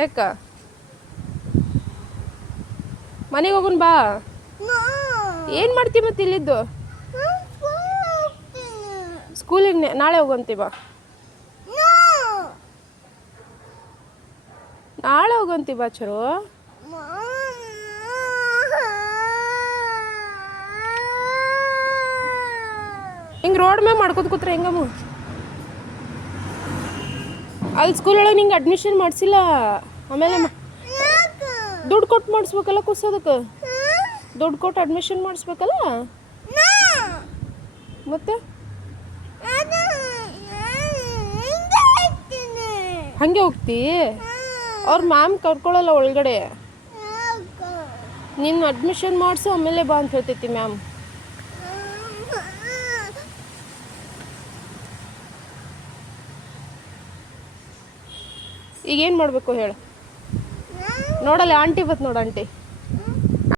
ಯಾಕ ಮನೆಗೆ ಹೋಗೋಣ ಬಾ. ಏನು ಮಾಡ್ತೀವಿ ಮತ್ತೆ ಇಲ್ಲಿದ್ದು? ಸ್ಕೂಲಿಗೆ ನಾಳೆ ಹೋಗಂತೀವ. ನಾಳೆ ಹೋಗಂತೀವ ಚರು. ಹಿಂಗೆ ರೋಡ್ ಮ್ಯಾಗ ಮಾಡ್ಕೊತ ಕೂತ್ರೆ ಹೆಂಗಮ್ಮ? ಅಲ್ಲಿ ಸ್ಕೂಲೊಳಗೆ ನಿಂಗೆ ಅಡ್ಮಿಷನ್ ಮಾಡಿಸಿಲ್ಲ. ಆಮೇಲೆ ದುಡ್ಡು ಕೊಟ್ಟು ಮಾಡಿಸ್ಬೇಕಲ್ಲ ಕುಸೋದಕ್ಕೆ. ದುಡ್ಡು ಕೊಟ್ಟು ಅಡ್ಮಿಷನ್ ಮಾಡಿಸ್ಬೇಕಲ್ಲ ಮತ್ತೆ. ಹಂಗೆ ಹೋಗ್ತಿ? ಅವ್ರ ಮ್ಯಾಮ್ ಕರ್ಕೊಳ್ಳಲ್ಲ ಒಳಗಡೆ. ನೀನು ಅಡ್ಮಿಷನ್ ಮಾಡಿಸು ಆಮೇಲೆ ಬಾ ಅಂತ ಹೇಳ್ತೈತಿ ಮ್ಯಾಮ್. ಈಗೇನು ಮಾಡಬೇಕು ಹೇಳು? ನೋಡಲ್ಲ ಆಂಟಿ ಬತ್ತು ನೋಡು ಆಂಟಿ.